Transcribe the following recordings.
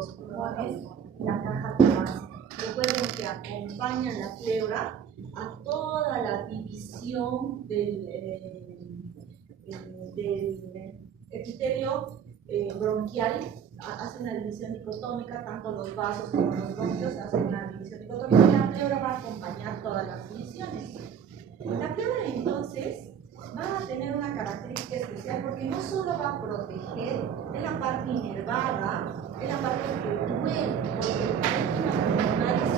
los pulmones, la caja torácica. Recuerden que acompañan la pleura a toda la división del epitelio bronquial. Hace una división dicotómica, tanto los vasos como los bronquios hacen una división dicotómica, y la pleura va a acompañar todas las divisiones. La pleura entonces va a tener una característica especial porque no solo va a proteger de la parte inervada, de la parte que duele, porque el parénquima pulmonar es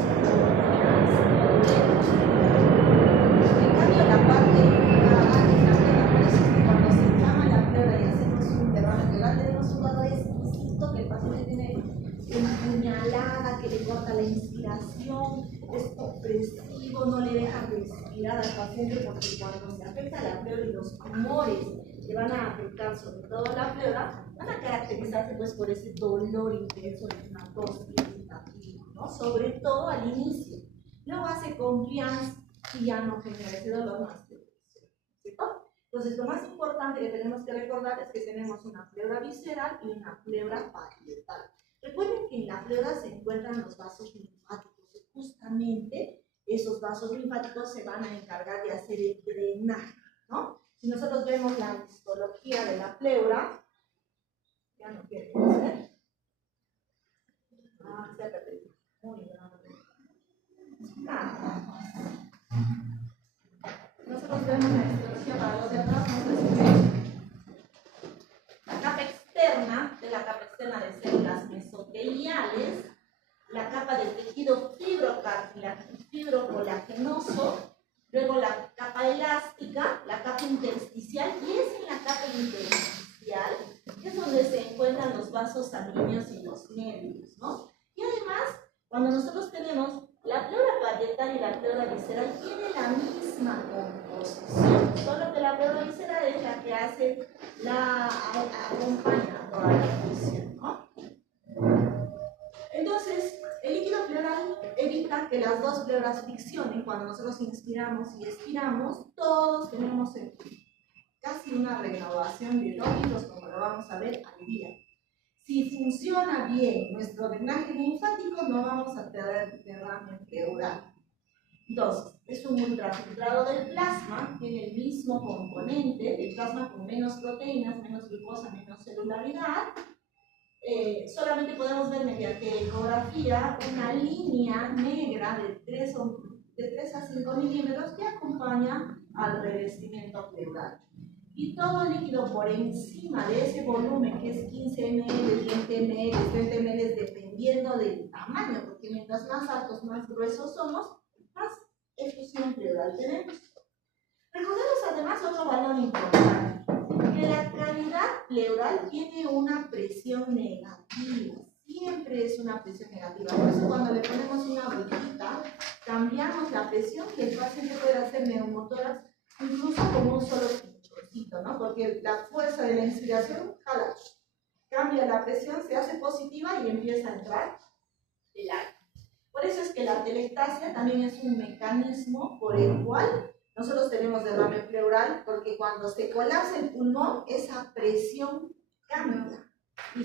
en cambio la parte inervada es la pleura. Por eso es que cuando se inflama la pleura y hacemos un derrame pleural, tenemos un dolor exquisito que el paciente tiene empuñalada, que le corta la inspiración, es opresivo, no le deja respirar al paciente, porque cuando se afecta la pleura y los tumores que van a afectar sobre todo la pleura, van a caracterizarse pues por ese dolor intenso de una tos irritativa, ¿no? Sobre todo al inicio. Luego hace confianza y ya no genera ese dolor más que ¿cierto? Entonces, lo más importante que tenemos que recordar es que tenemos una pleura visceral y una pleura parietal. Recuerden que en la pleura se encuentran los vasos linfáticos, y justamente esos vasos linfáticos se van a encargar de hacer el drenaje, ¿no? Si nosotros vemos la histología de la pleura, ya no quiere hacer. Se ha perdido. Muy grande. Nosotros vemos la histología para los de atrás, la capa externa de células mesoteliales, la capa del tejido fibrocolagenoso, luego la capa elástica, la capa intersticial, y es en la capa intersticial que es donde se encuentran los vasos sanguíneos y los nervios, ¿no? Y además, cuando nosotros tenemos la pleura parietal y la pleura visceral, tiene la misma composición, solo que la pleura visceral es la que hace acompaña toda la división, ¿no? Entonces, el líquido pleural evita que las dos pleuras friccionen. Cuando nosotros inspiramos y expiramos, todos tenemos casi una renovación de 2 litros, como lo vamos a ver al día. Si funciona bien nuestro drenaje linfático, no vamos a tener derrame pleural. Entonces, es un ultrafiltrado del plasma, tiene el mismo componente, el plasma con menos proteínas, menos glucosa, menos celularidad. Solamente podemos ver mediante ecografía una línea negra de 3 a 5 milímetros que acompaña al revestimiento pleural. Y todo líquido por encima de ese volumen, que es 15 ml, 20 ml, 30 ml, dependiendo del tamaño, porque mientras más altos, más gruesos somos, más efusión pleural tenemos. Recordemos además otro valor importante, que la cavidad pleural tiene una presión negativa, siempre es una presión negativa. Por eso cuando le ponemos una brujita, cambiamos la presión y el paciente puede hacer neumotórax incluso como un solo pinchorcito, ¿no? Porque la fuerza de la inspiración jala, cambia la presión, se hace positiva y empieza a entrar el aire. Por eso es que la atelectasia también es un mecanismo por el cual nosotros tenemos derrame pleural, porque cuando se colapsa el pulmón, esa presión cambia y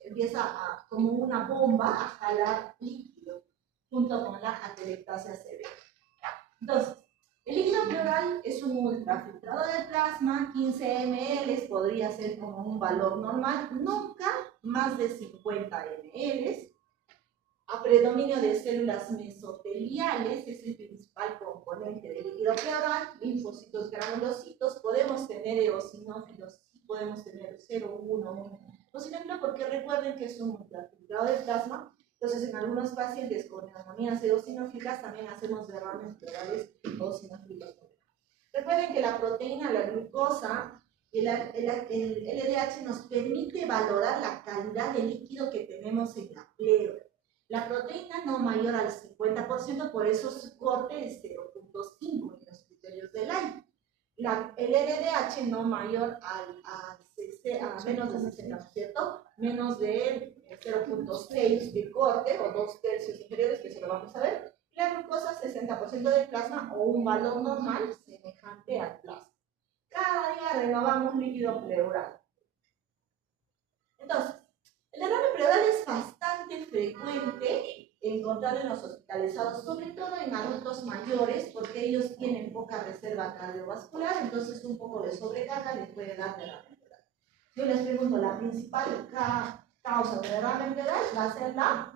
empieza como una bomba a jalar líquido junto con la atelectasia severa. Entonces, el líquido pleural es un ultrafiltrado de plasma, 15 ml, podría ser como un valor normal, nunca más de 50 ml. A predominio de células mesoteliales, es el principal componente del líquido pleural, linfocitos granulocitos, podemos tener eosinófilos, podemos tener 0, 1, eosinófilo, porque recuerden que es un ultrafiltrado de plasma. Entonces, en algunos pacientes con neumonías eosinófilas también hacemos derrames pleurales eosinófilos. Recuerden que la proteína, la glucosa, el LDH nos permite valorar la calidad del líquido que tenemos en la pleura. La proteína no mayor al 50%, por eso su corte es 0.5 en los criterios de Lyme. El LDH no mayor a menos de 60%, menos de 0.6 de corte o 2/3 inferiores, que eso lo vamos a ver. Y la glucosa 60% de plasma o un valor normal semejante al plasma. Cada día renovamos líquido pleural. Entonces, el derrame pleural es bastante frecuente encontrar en los hospitalizados, sobre todo en adultos mayores, porque ellos tienen poca reserva cardiovascular, entonces un poco de sobrecarga les puede dar derrame pleural. Yo les pregunto, la principal causa de derrame pleural va a ser la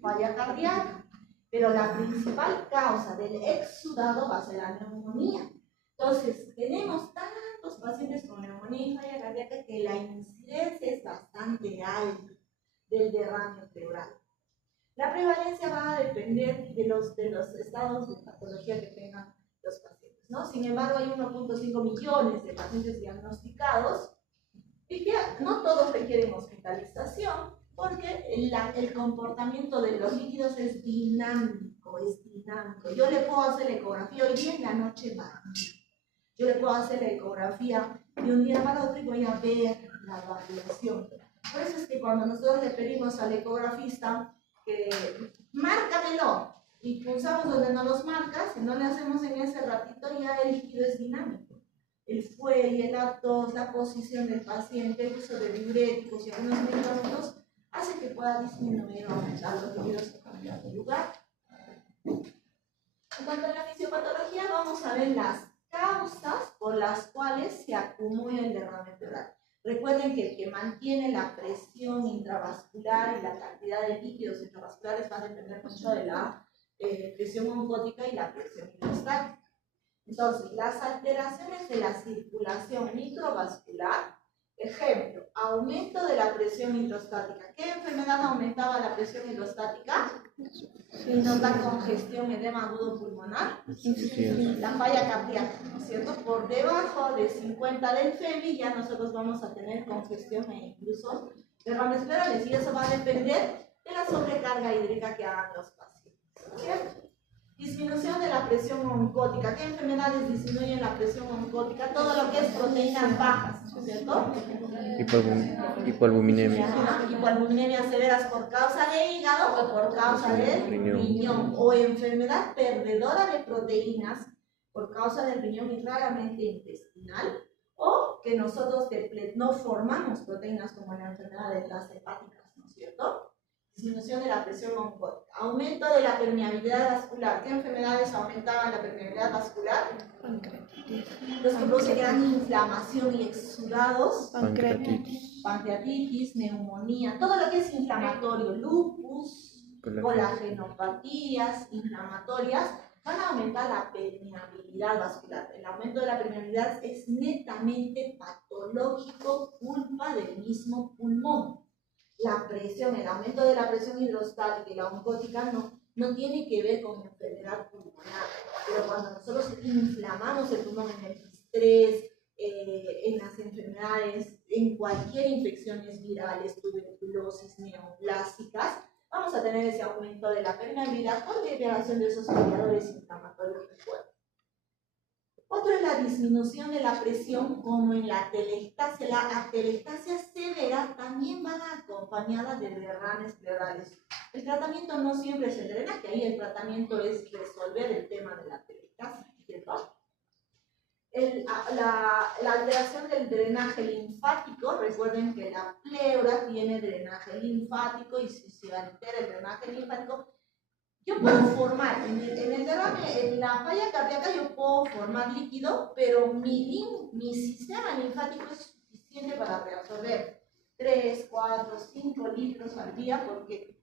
falla cardíaca, pero la principal causa del exudado va a ser la neumonía. Entonces, tenemos tantos pacientes con neumonía y falla cardíaca que la incidencia es bastante alta del derrame pleural. La prevalencia va a depender de los estados de patología que tengan los pacientes, ¿no? Sin embargo, hay 1.5 millones de pacientes diagnosticados y que no todos requieren hospitalización porque el comportamiento de los líquidos es dinámico, Yo le puedo hacer la ecografía hoy día, en la noche va. Yo le puedo hacer la ecografía de un día para otro y voy a ver la variación. Por eso es que cuando nosotros le pedimos al ecografista que márcamelo y pulsamos donde no los marca, si no le hacemos en ese ratito, ya el líquido es dinámico. El fuelle, la tos, la posición del paciente, el uso de diuréticos y algunos medicamentos hace que pueda disminuir o aumentar los líquidos que cambian de lugar. En cuanto a la fisiopatología, vamos a ver las causas por las cuales se acumula el derrame pleural. Recuerden que el que mantiene la presión intravascular y la cantidad de líquidos intravasculares va a depender mucho de la presión oncótica y la presión hidrostática. Entonces, las alteraciones de la circulación intravascular, ejemplo, aumento de la presión hidrostática. ¿Qué enfermedad aumentaba la presión hidrostática? Y nos da congestión, edema agudo pulmonar, la falla cardíaca, ¿no es cierto? Por debajo de 50 del FEMI ya nosotros vamos a tener congestión e incluso derrames pleurales, y eso va a depender de la sobrecarga hídrica que hagan los pacientes, ¿cierto? Disminución de la presión oncótica. ¿Qué enfermedades disminuyen la presión oncótica? Todo lo que es proteínas bajas, ¿cierto? Hipoalbuminemia. Hipoalbuminemias severas por causa de hígado o por causa de riñón. O enfermedad perdedora de proteínas por causa del riñón y raramente intestinal. O que nosotros no formamos proteínas como en la enfermedad de las hepáticas, ¿no es cierto? Disminución de la presión oncótica. Aumento de la permeabilidad vascular. ¿Qué enfermedades aumentaban la permeabilidad vascular? Los que producen gran inflamación y exudados. Pancreatitis, neumonía, todo lo que es inflamatorio, lupus, colagenopatías inflamatorias, van a aumentar la permeabilidad vascular. El aumento de la permeabilidad es netamente patológico, culpa del mismo pulmón. La presión, el aumento de la presión hidrostática y la oncótica no tiene que ver con enfermedad pulmonar, pero cuando nosotros inflamamos el pulmón en el estrés, en las enfermedades, en cualquier infecciones virales, tuberculosis, neoplásicas, vamos a tener ese aumento de la permeabilidad por liberación de esos mediadores inflamatorios del cuerpo. Otro es la disminución de la presión, como en la atelectasia. La atelectasia severa también va acompañada de derrames pleurales. El tratamiento no siempre es el drenaje, ahí el tratamiento es resolver el tema de la atelectasia, ¿cierto? La alteración del drenaje linfático, recuerden que la pleura tiene drenaje linfático y si se altera el drenaje linfático, yo puedo formar, en el derrame, en la falla cardíaca yo puedo formar líquido, pero mi sistema linfático es suficiente para reabsorber 3, 4, 5 litros al día porque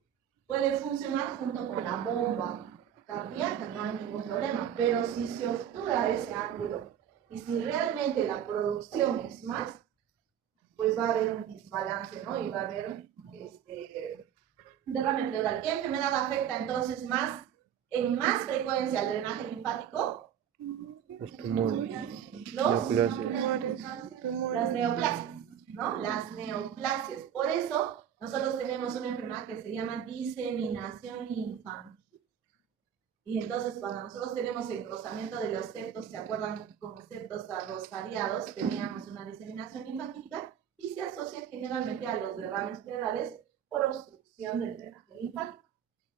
puede funcionar junto con la bomba cardíaca, no hay ningún problema, pero si se obtura ese ángulo y si realmente la producción es más, pues va a haber un desbalance, ¿no? Y va a haber derrame pleural. ¿Qué enfermedad afecta entonces en más frecuencia al drenaje linfático? Los tumores. Las neoplasias, ¿no? Las neoplasias. Por eso nosotros tenemos una enfermedad que se llama diseminación linfática. Y entonces cuando nosotros tenemos engrosamiento de los septos, ¿se acuerdan? Como septos arrosariados, teníamos una diseminación linfática y se asocia generalmente a los derrames pleurales por obstrucción del drenaje linfático.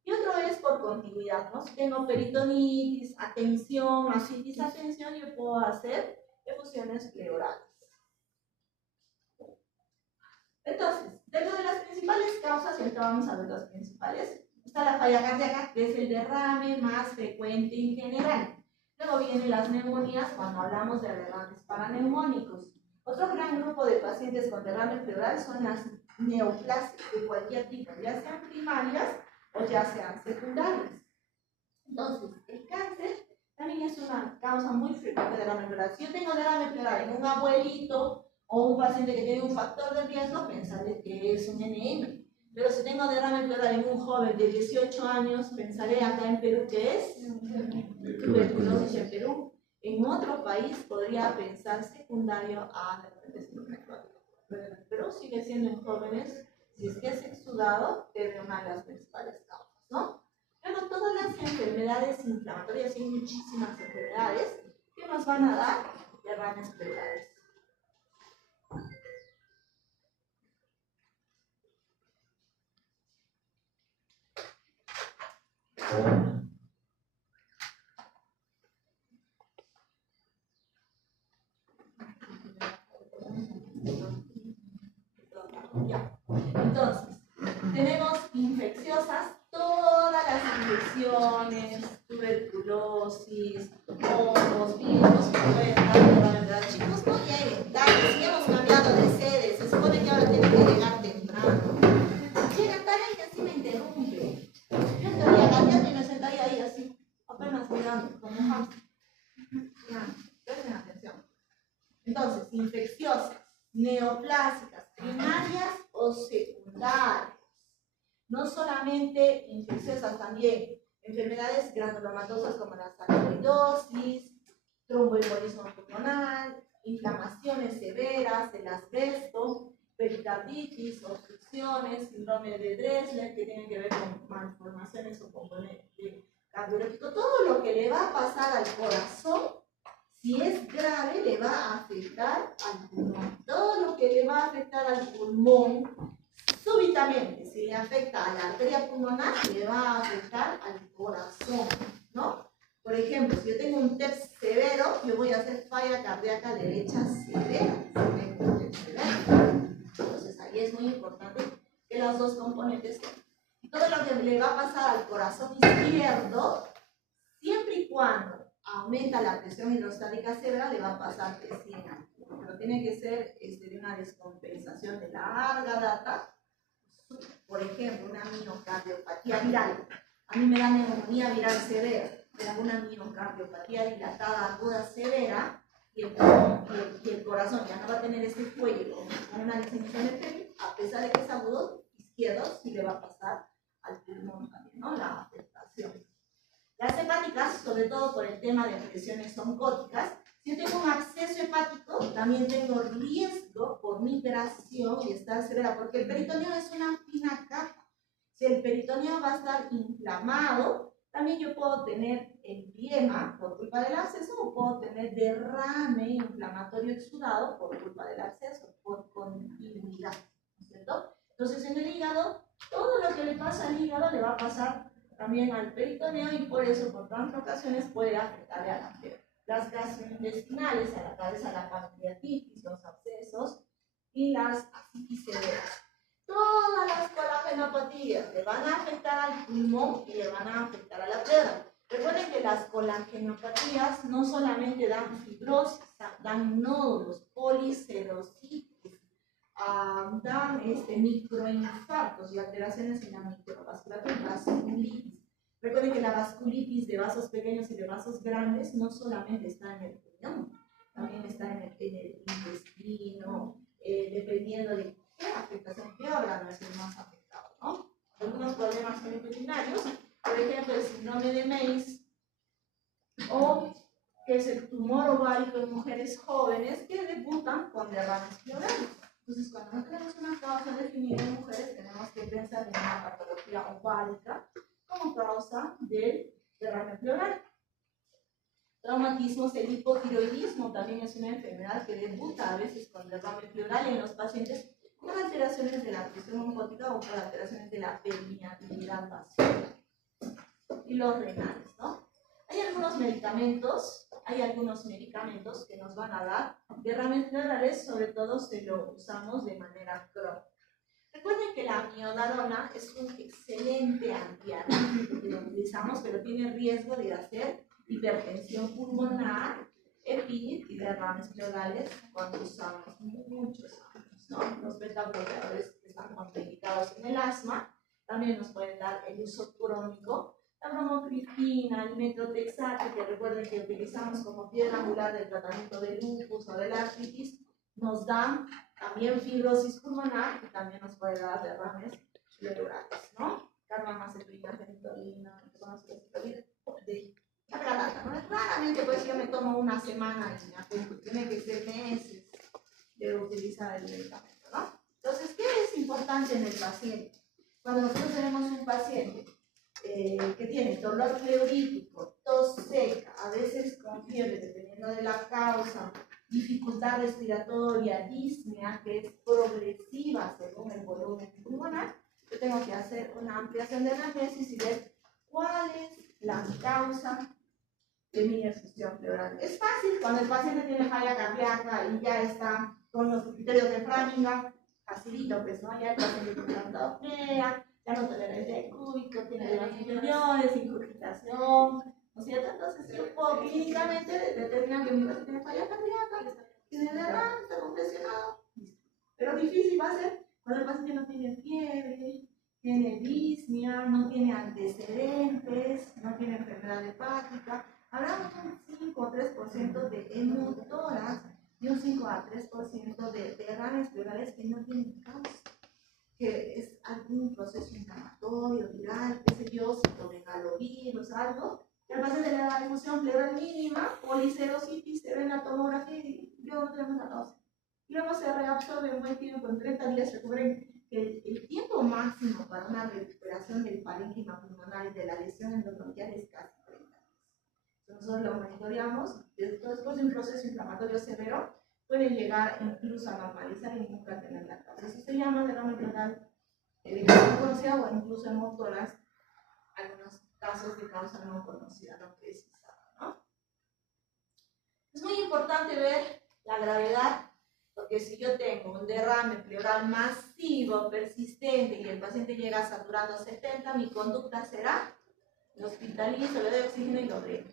Y otro es por contigüidad, ¿no? Si tengo peritonitis, atención, ascitis, atención, yo puedo hacer efusiones pleurales. Entonces, dentro de las principales causas, y ahorita vamos a ver las principales, Está la falla cardíaca, que es el derrame más frecuente en general. Luego vienen las neumonías cuando hablamos de derrames paraneumónicos. Otro gran grupo de pacientes con derrame pleural son las neoplasias de cualquier tipo, ya sean primarias o ya sean secundarias. Entonces, el cáncer también es una causa muy frecuente de derrame pleural. Si yo tengo derrame pleural en un abuelito o un paciente que tiene un factor de riesgo, pensaré que es un NM. Pero si tengo derrame pleural en un joven de 18 años, pensaré acá en Perú que es tuberculosis en Perú. En otro país podría pensar secundario a diabetes necrótica. Pero sigue siendo en jóvenes, si es que es exudado, es una de las principales causas, ¿no? Luego, todas las enfermedades inflamatorias, hay muchísimas enfermedades que nos van a dar derrames pleurales. Ya. Entonces, tenemos infecciosas, todas las infecciones, tuberculosis, hongos, virus, que pueden dar verdad, chicos, no lleguen, dale, si hemos cambiado de sede, se supone que ahora tienen que llegar temprano. Llega tarde y así me interrumpe. Yo estaría cambiando y me sentaría ahí así, apenas mirando, como un hamster. Ya, presten atención. Entonces, infecciosas, neoplásicas, primarias o secundarias. No solamente infecciosas, también enfermedades granulomatosas como la sarcoidosis, tromboembolismo pulmonar, inflamaciones severas, el asbesto, pericarditis, obstrucciones, síndrome de Dressler, que tienen que ver con malformaciones o componentes cardiológicos. Todo lo que le va a pasar al corazón, si es grave, le va a afectar al pulmón. Todo lo que le va a afectar al pulmón, súbitamente, si le afecta a la arteria pulmonar, le va a afectar al corazón, ¿no? Por ejemplo, si yo tengo un TEP severo, yo voy a hacer falla cardíaca derecha severa. Entonces, ahí es muy importante que los dos componentes. Todo lo que le va a pasar al corazón izquierdo, siempre y cuando aumenta la presión hidrostática severa, le va a pasar presión. Pero tiene que ser de una descompensación de larga data. Por ejemplo, una miocardiopatía viral. A mí me da neumonía viral severa, me da una miocardiopatía dilatada aguda severa y el corazón ya no va a tener ese cuello con una disminución de PEP, a pesar de que es agudo izquierdo, sí le va a pasar al pulmón también, ¿no? La afectación. Las hepáticas, sobre todo por el tema de lesiones oncóticas, si yo tengo un absceso hepático, también tengo riesgo por migración y estar severa, porque el peritoneo es una fina capa. Si el peritoneo va a estar inflamado, también yo puedo tener empiema por culpa del absceso o puedo tener derrame inflamatorio exudado por culpa del absceso, por continuidad, ¿no es cierto? Entonces, en el hígado, todo lo que le pasa al hígado le va a pasar también al peritoneo y por eso, por tantas ocasiones, puede afectarle a la fiebre. Las gastrointestinales, a la cabeza, la pancreatitis, los abscesos y las ascitis severas. Todas las colagenopatías le van a afectar al pulmón y le van a afectar a la pleura. Recuerden que las colagenopatías no solamente dan fibrosis, dan nódulos, policerositis, dan microinfartos y alteraciones en la microvasculatura, vasculitis. Recuerden que la vasculitis de vasos pequeños y de vasos grandes no solamente está en el pulmón, también está en el intestino, dependiendo de qué afectación, qué órgano es el más afectado, ¿no? Algunos problemas urinarios, por ejemplo, el síndrome de Mace, o que es el tumor ovárico en mujeres jóvenes que debutan con derrames pleurales. Entonces, cuando no tenemos una causa definida en mujeres, tenemos que pensar en una patología ovárica como causa del derrame pleural. Traumatismos, el hipotiroidismo también es una enfermedad que debuta a veces con derrame pleural en los pacientes con alteraciones de la presión oncótica o por alteraciones de la permeabilidad vasolar. Y los renales, ¿no? Hay algunos medicamentos que nos van a dar derrames pleurales, sobre todo si lo usamos de manera crónica. Recuerden que la amiodarona es un excelente antiarrítmico que lo utilizamos, pero tiene riesgo de hacer hipertensión pulmonar, EPID y derrames pleurales cuando usamos muchos años, ¿no? Los beta-bloqueadores que están contraindicados en el asma también nos pueden dar el uso crónico. La bromocriptina, el metrotexate, que recuerden que utilizamos como piedra angular del tratamiento del lupus o de la artritis, nos dan también fibrosis pulmonar y también nos puede dar derrames pleurales, ¿no? Carbamazepina, fenitoína, de carga alta, ¿no? Raramente pues yo me tomo una semana y me apunto, tiene que ser meses de utilizar el medicamento, ¿no? Entonces, ¿qué es importante en el paciente? Cuando nosotros tenemos un paciente que tiene dolor pleurítico, tos seca, a veces con fiebre, dependiendo de la causa, dificultad respiratoria, disnea, que es progresiva según el volumen pulmonar, yo tengo que hacer una ampliación de anamnesis y ver cuál es la causa de mi effusión pleural. Es fácil cuando el paciente tiene falla cardíaca y ya está con los criterios de Framingham, facilito, pues, ¿no? Ya el paciente tiene tanta apnea, ya no tolera el aire cúbico, tiene venas inferiores, incurgitación, ¿no es cierto? Entonces, yo puedo clínicamente determinar que mi paciente tiene falla cardíaca, tiene derrame, está compresionado, pero difícil va a ser cuando el paciente no tiene fiebre, tiene disnea, no tiene antecedentes, no tiene enfermedad hepática. Hablamos de un 5 o 3% de hemotoras y un 5 a 3% de derrames pleurales que no tienen causa, que es algún proceso inflamatorio, viral, qué sé yo, citomegalovirus, algo, que al paciente le da efusión pleural mínima, policerositis, se ve en la tomografía y yo no tenemos la causa. Y luego se reabsorbe en buen tiempo, en 30 días recubren. El tiempo máximo para una recuperación del parénquima pulmonar y de la lesión endobronquial es casi 30 días. Nosotros lo monitoreamos, después de un proceso inflamatorio severo, puede llegar incluso a normalizar y nunca tener la causa. Eso se llama derrame pleural conocida o incluso en motoras, algunos casos de causa no conocida, no precisada, ¿no? Es muy importante ver la gravedad, porque si yo tengo un derrame pleural masivo, persistente, y el paciente llega saturando 70, mi conducta será, lo hospitalizo, le doy oxígeno y lo dreno.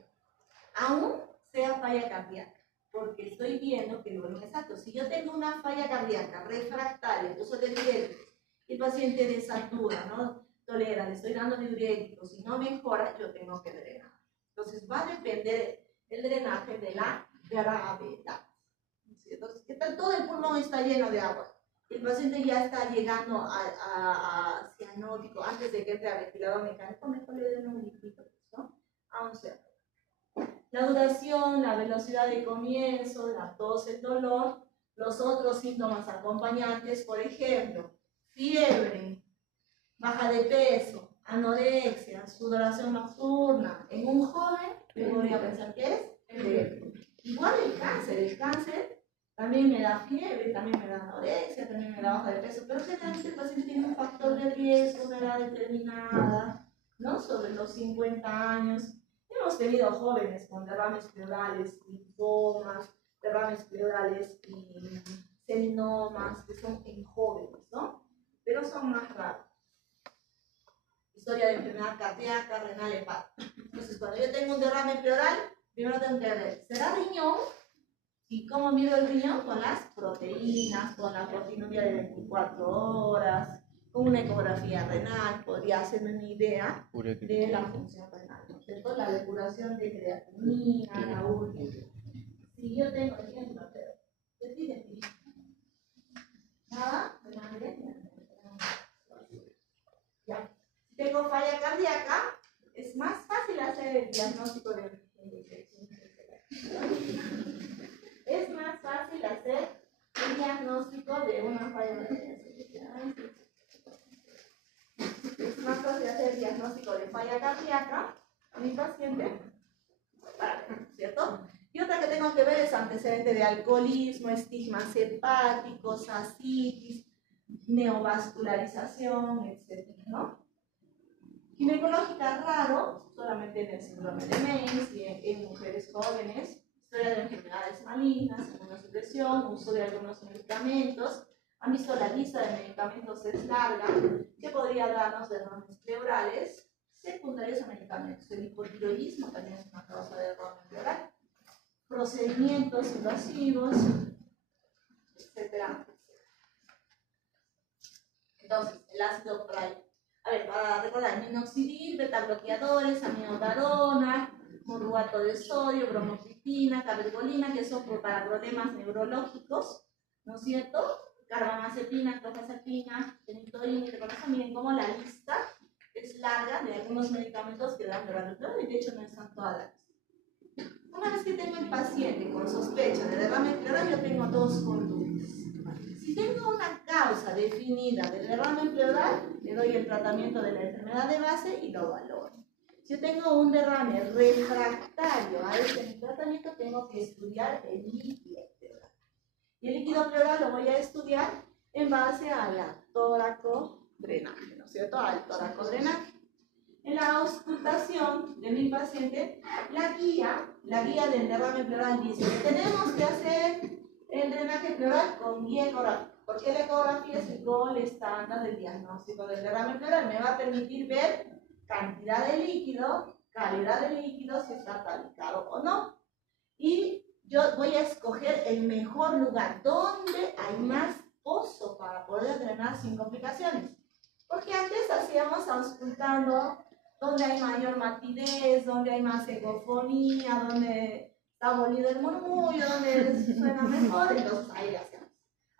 Aún sea falla cardíaca, porque estoy viendo que el volumen es alto. Si yo tengo una falla cardíaca refractaria, uso de diuréticos, y el paciente desatura, no tolera, le estoy dando diuréticos y no mejora, yo tengo que drenar. Entonces va a depender el drenaje de la gravedad. Entonces, ¿qué tal? Todo el pulmón está lleno de agua. El paciente ya está llegando a cianótico antes de que entre al ventilador mecánico, mejor le den un líquido, ¿no? A un cerdo. La duración, la velocidad de comienzo, la tos, el dolor, los otros síntomas acompañantes, por ejemplo, fiebre, baja de peso, anorexia, sudoración nocturna. En un joven, yo podría pensar que es igual el cáncer también me da fiebre, también me da anorexia, también me da baja de peso, pero generalmente el paciente tiene un factor de riesgo, una edad determinada, ¿no? Sobre los 50 años. Hemos tenido jóvenes con derrames pleurales, linfomas, derrames pleurales y seminomas, que son en jóvenes, ¿no? Pero son más raros. Historia de enfermedad cardíaca, renal, hepática. Entonces, cuando yo tengo un derrame pleural, primero tengo que ver, ¿será riñón? ¿Y cómo mido el riñón? Con las proteínas, con la proteinuria de 24 horas, con una ecografía renal, podría hacerme una idea de la función renal. Después la depuración de creatinina, la última. Si yo tengo, ejemplo, pero, nada, ya. Si tengo falla cardíaca, es más fácil hacer el diagnóstico de es más fácil hacer un diagnóstico de una falla cardíaca. Es más fácil hacer el diagnóstico de falla cardíaca a mi paciente, ¿cierto? Y otra que tengo que ver es antecedente de alcoholismo, estigmas hepáticos, ascitis, neovascularización, etc., ¿no? Ginecológica raro, solamente en el síndrome de Méniz y en mujeres jóvenes. Historia de enfermedades malignas, inmunosupresión, uso de algunos medicamentos, Han visto la lista de medicamentos es larga, que podría darnos derrames pleurales secundarios a medicamentos. El hipotiroidismo también es una causa de derrame pleural. Procedimientos invasivos, etc. Entonces, el ácido prurigo. A ver, para recordar, minoxidil, beta-bloqueadores, amiodarona, moruato de sodio, bromocriptina, cabergolina, que son para problemas neurológicos, ¿no es cierto? Carbamazepina, clofazepina, fenitoína, y reconocen, miren cómo la lista es larga de algunos medicamentos que dan derrame pleural, y de hecho no están todas las. Una vez que tengo el paciente con sospecha de derrame pleural, yo tengo dos conductas. Si tengo una causa definida de derrame pleural, le doy el tratamiento de la enfermedad de base y lo valoro. Si yo tengo un derrame refractario a ese tratamiento, tengo que estudiar el líquido pleural. Y el líquido pleural lo voy a estudiar en base a la toracodrenaje, ¿no es cierto? Al toracodrenaje. En la auscultación de mi paciente, la guía del derrame pleural dice que tenemos que hacer el drenaje pleural con guía ecográfica, porque la ecografía es el gol estándar del diagnóstico del derrame pleural. Me va a permitir ver cantidad de líquido, calidad de líquido, si está talicado o no. Y yo voy a escoger el mejor lugar, donde hay más pozo para poder drenar sin complicaciones. Porque antes hacíamos auscultando donde hay mayor matidez, donde hay más egofonía, donde está abolido el murmullo, donde suena mejor, entonces ahí le hacemos.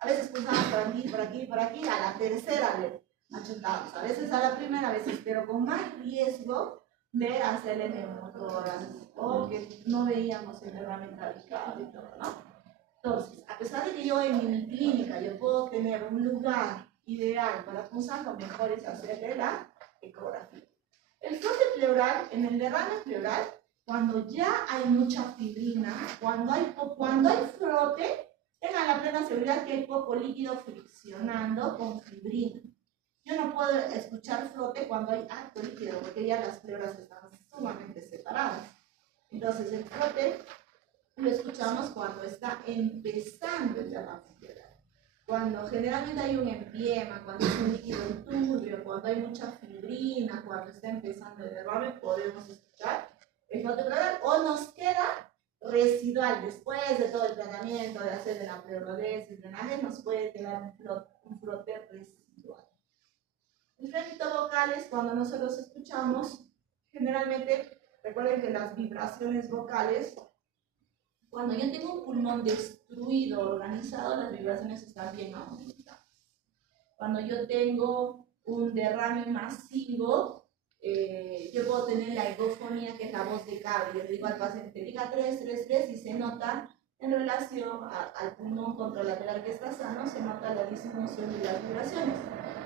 A veces pulsamos por aquí, por aquí, por aquí, a la tercera le achuntamos, a veces a la primera, a veces, pero con más riesgo de hacerle neumotoras o que no veíamos el derrame clavicular y todo, ¿no? Entonces, a pesar de que yo en mi clínica yo puedo tener un lugar ideal para pulsar, lo mejor es hacerle la ecografía. El frote pleural, en el derrame pleural, cuando ya hay mucha fibrina, cuando hay frote, tengan la plena seguridad que hay poco líquido friccionando con fibrina. Yo no puedo escuchar frote cuando hay alto líquido, porque ya las pleuras están sumamente separadas. Entonces el frote lo escuchamos cuando está empezando el derrame pleural. Cuando generalmente hay un empiema, cuando es un líquido turbio, cuando hay mucha fibrina, cuando está empezando el derrame, podemos escuchar el frote pleural, o nos queda residual después de todo el tratamiento de hacer de la pleurodesis, drenaje, nos puede quedar un frote residual. El frenito vocal es cuando nosotros escuchamos, generalmente, recuerden que las vibraciones vocales, cuando yo tengo un pulmón destruido, organizado, las vibraciones están bien aumentadas. Cuando yo tengo un derrame masivo, yo puedo tener la egofonía, que es la voz de cabra. Yo le digo al paciente, diga 3, 3, 3, y se nota en relación al pulmón contralateral que está sano, se nota la disminución de las vibraciones.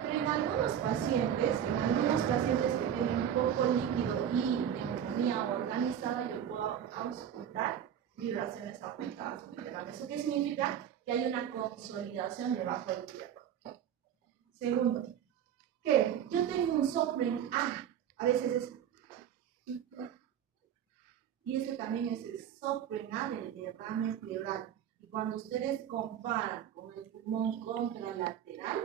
Pero en algunos pacientes que tienen poco líquido y neumonía organizada, yo puedo auscultar vibraciones aumentadas en el derrame. ¿Eso qué significa? Que hay una consolidación debajo del diafragma. Segundo, que yo tengo un sopren a veces es, y ese también es el sopren del derrame pleural. Y cuando ustedes comparan con el pulmón contralateral,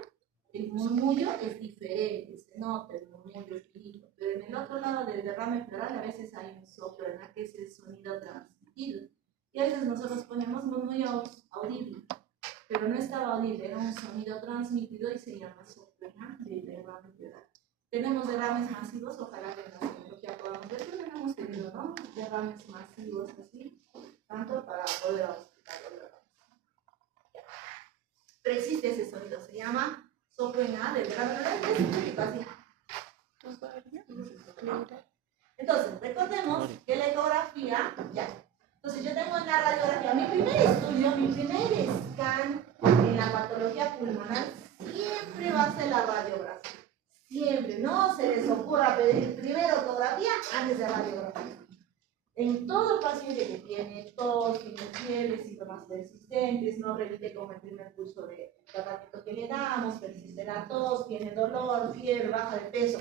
el murmullo es diferente, se nota el murmullo finito, pero en el otro lado del derrame pleural a veces hay un sopren, que es el sonido transmitido. Y a veces nosotros ponemos murmullo audible, pero no estaba audible, era un sonido transmitido y se llama sopren del derrame pleural. Tenemos derrames masivos, ojalá que en la tecnología podamos ver, pero hemos tenido, ¿no?, derrames masivos así, tanto para poder auscultar los derrames. Pero existe ese sonido, se llama sopren del derrame pleural, es un poquito así. Entonces, recordemos que la ecografía, ya. Entonces, yo tengo en la radiografía, mi primer estudio, mi primer scan en la patología pulmonar, siempre va a ser la radiografía. Siempre, no se les ocurra pedir primero ecografía antes de radiografía. En todo paciente que tiene tos, tiene fiebre, síntomas persistentes, no repite como el primer curso de tratamiento que le damos, persiste la tos, tiene dolor, fiebre, baja de peso.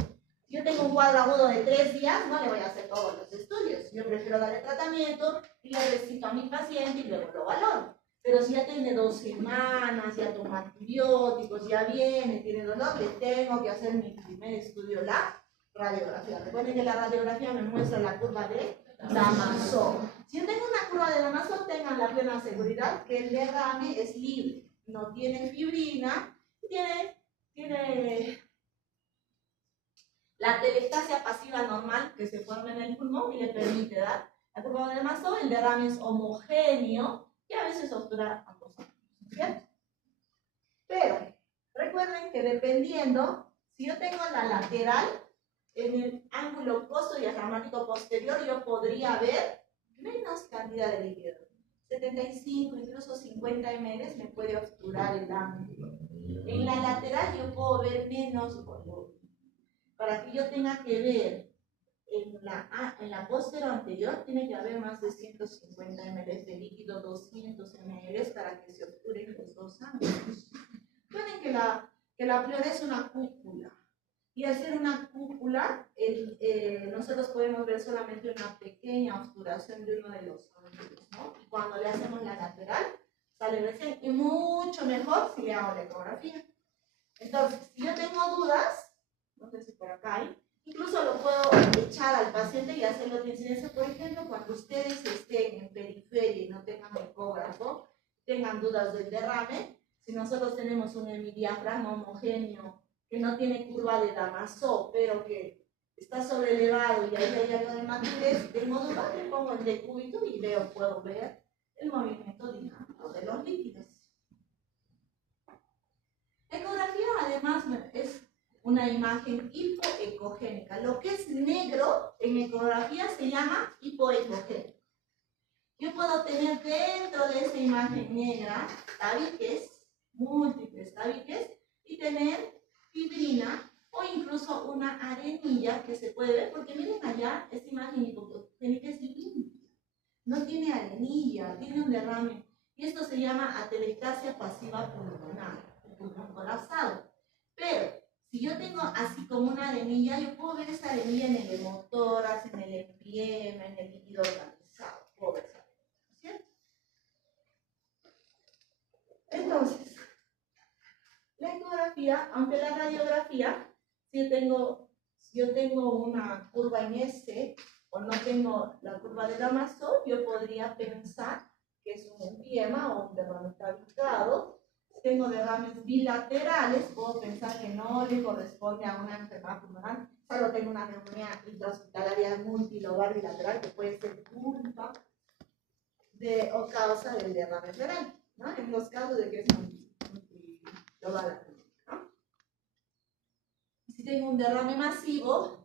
Si yo tengo un cuadro agudo de 3 días, no le voy a hacer todos los estudios. Yo prefiero darle tratamiento y le recito a mi paciente y luego lo valoro. Pero si ya tiene 2 semanas, ya toma antibióticos, ya viene, tiene dolor, le tengo que hacer mi primer estudio, la radiografía. Recuerden que la radiografía me muestra la curva de Damasó. Si yo tengo una curva de Damasó, tengan la plena seguridad que el derrame es libre, no tiene fibrina, tiene la atelectasia pasiva normal que se forma en el pulmón y le permite dar la curva de Damasó. El derrame es homogéneo y a veces obtura ambos ángulos, ¿cierto? Pero recuerden que dependiendo, si yo tengo la lateral, en el ángulo costodiafragmático posterior yo podría ver menos cantidad de líquido. 75, incluso 50 ml me puede obturar el ángulo. En la lateral yo puedo ver menos volumen. Para que yo tenga que ver en la posterior anterior, tiene que haber más de 150 ml de líquido, 200 ml para que se obturen los dos ángulos. Recuerden que la pleura es una cúpula. Y al ser una cúpula, nosotros podemos ver solamente una pequeña obturación de uno de los ángulos, ¿no? Y cuando le hacemos la lateral, sale recién, y mucho mejor si le hago la ecografía. Entonces, si yo tengo dudas, no sé si por acá hay, incluso lo puedo echar al paciente y hacerlo de incidencia. Por ejemplo, cuando ustedes estén en periferia y no tengan ecógrafo, tengan dudas del derrame, si nosotros tenemos un hemidiafragma homogéneo que no tiene curva de Damasó, pero que está sobrelevado y ahí hay algo de matidez, tengo dudas, le pongo el decúbito y puedo ver el movimiento dinámico de los líquidos. La ecografía además es una imagen hipoecogénica. Lo que es negro en ecografía se llama hipoecogénico. Yo puedo tener dentro de esa imagen negra tabiques, múltiples tabiques, y tener fibrina o incluso una arenilla que se puede ver, porque miren allá, esta imagen hipocogénica es limpia, no tiene arenilla, tiene un derrame, y esto se llama atelectasia pasiva pulmonar, el pulmón colapsado. Pero si yo tengo así como una arenilla, yo puedo ver esta arenilla en el hemotórax, en el empiema, en el líquido organizado, puedo ver esa arenilla, ¿cierto? Entonces, la ecografía, aunque la radiografía, si yo tengo una curva en S o no tengo la curva de Damasó, yo podría pensar que es un empiema o un derrame tabicado. Si tengo derrames bilaterales, puedo pensar que no le corresponde a una enfermedad pulmonar, solo tengo una neumonía intrahospitalaria multilobar bilateral que puede ser culpa o causa del derrame pleural, ¿no? En los casos de que es multilobar, ¿no? Si tengo un derrame masivo,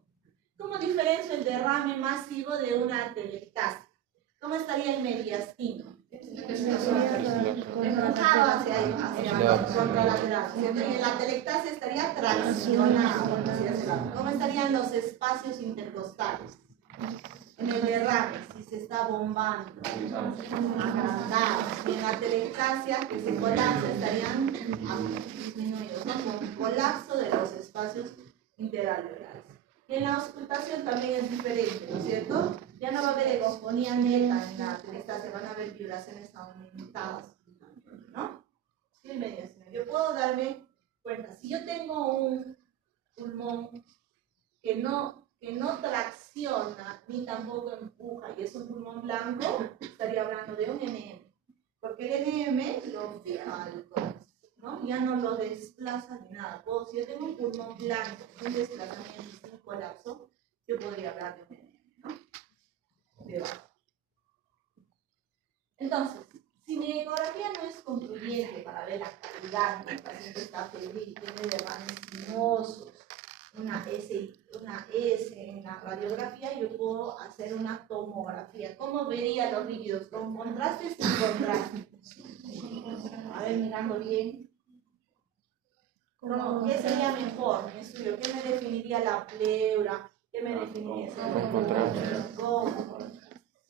¿cómo diferencio el derrame masivo de una atelectasia? ¿Cómo estaría el mediastino? Empujado hacia contralateral. Y en la atelectasia estaría traccionado. ¿Cómo estarían los espacios intercostales? En el derrame, si se está bombando, agrandados. Y en la atelectasia, que se colapsa, estarían disminuidos, ¿no? Con colapso de los espacios interalveolares. Y en la auscultación también es diferente, ¿no es cierto? Ya no va a haber egofonía neta en la atelectasia, van a haber vibraciones aumentadas, ¿no? Sí, yo puedo darme cuenta, si yo tengo un pulmón que no tracciona ni tampoco empuja y es un pulmón blanco, estaría hablando de un NM, porque el NM lo fija al corazón, ¿no? Ya no lo desplaza ni nada. Si yo tengo un pulmón blanco, un desplazamiento, un colapso, yo podría hablar de un NM, ¿no? Debajo. Entonces, si mi ecografía no es concluyente para ver la calidad, el paciente está febril, tiene derrames sinuosos, una S en la radiografía, yo puedo hacer una tomografía. ¿Cómo vería los líquidos? ¿Con contraste o sin contraste? A ver, mirando bien. ¿Qué sería mejor mi estudio? ¿Qué me definiría la pleura? ¿Qué me definiría? Con contraste.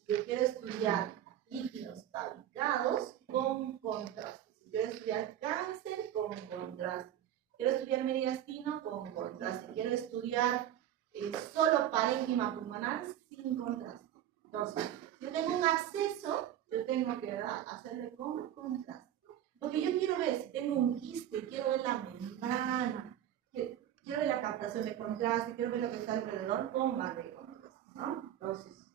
Yo quiero estudiar líquidos tabicados con contraste. Si quiero estudiar cáncer, con contraste. Quiero estudiar mediastino con contraste. Quiero estudiar solo parénquima pulmonar sin contraste. Entonces, yo tengo un acceso yo tengo que hacerle con contraste. Porque yo quiero ver si tengo un quiste, quiero ver la membrana, quiero ver la captación de contraste, quiero ver lo que está alrededor, póngale contraste, ¿no? Entonces,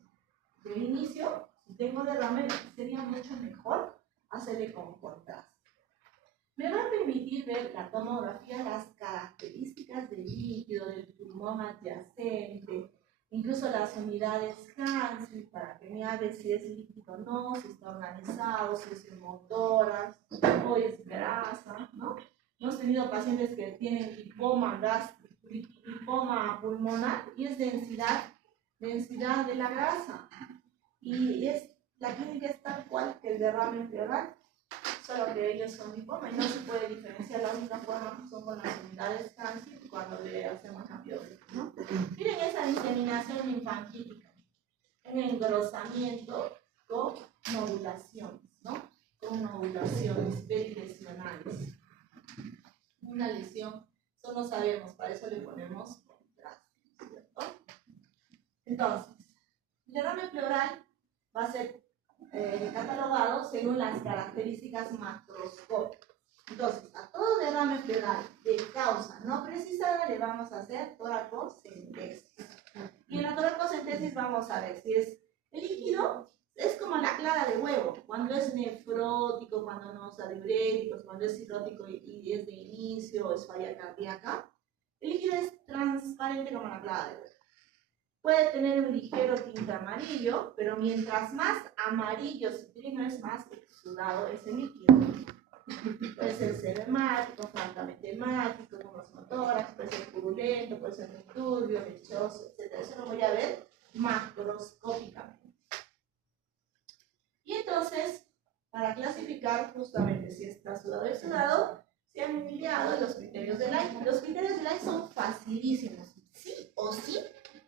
de inicio, si tengo derrame, sería mucho mejor hacerle con contraste. Me va a permitir ver la tomografía, las características del líquido, del pulmón adyacente, incluso las unidades Hansen, para que me hable si es líquido o no, si está organizado, si es hemotórax o es grasa, ¿no? Hemos tenido pacientes que tienen lipoma pulmonar y es densidad de la grasa. Y la clínica es tal cual que el derrame pleural, solo que ellos son lipoma y no se puede diferenciar. La única forma son con las unidades Hansen cuando le hacemos la biopsia, ¿no? Miren esa diseminación linfangítica, un engrosamiento con nodulaciones, ¿no? Con nodulaciones perilesionales. Una lesión, eso no sabemos, para eso le ponemos contraste, ¿cierto? Entonces, el derrame pleural va a ser catalogado según las características macroscópicas. Entonces, a todo derrame pleural de causa no precisada le vamos a hacer toracocentesis. Y en la toracocentesis vamos a ver si es el líquido, es como la clara de huevo, cuando es nefrótico, cuando no usa diuréticos, cuando es cirrótico y es de inicio, es falla cardíaca. El líquido es transparente como la clara de huevo. Puede tener un ligero tinte amarillo, pero mientras más amarillo citrino es, más exudado ese líquido. Puede ser sedemático, francamente hemático, como los motórax, puede ser purulento, puede ser muy turbio, lechoso, etc. Eso lo voy a ver macroscópicamente. Y entonces, para clasificar justamente si está sudado o exudado, se han empleado los criterios de Lye. Los criterios de Lye son facilísimos. Sí o sí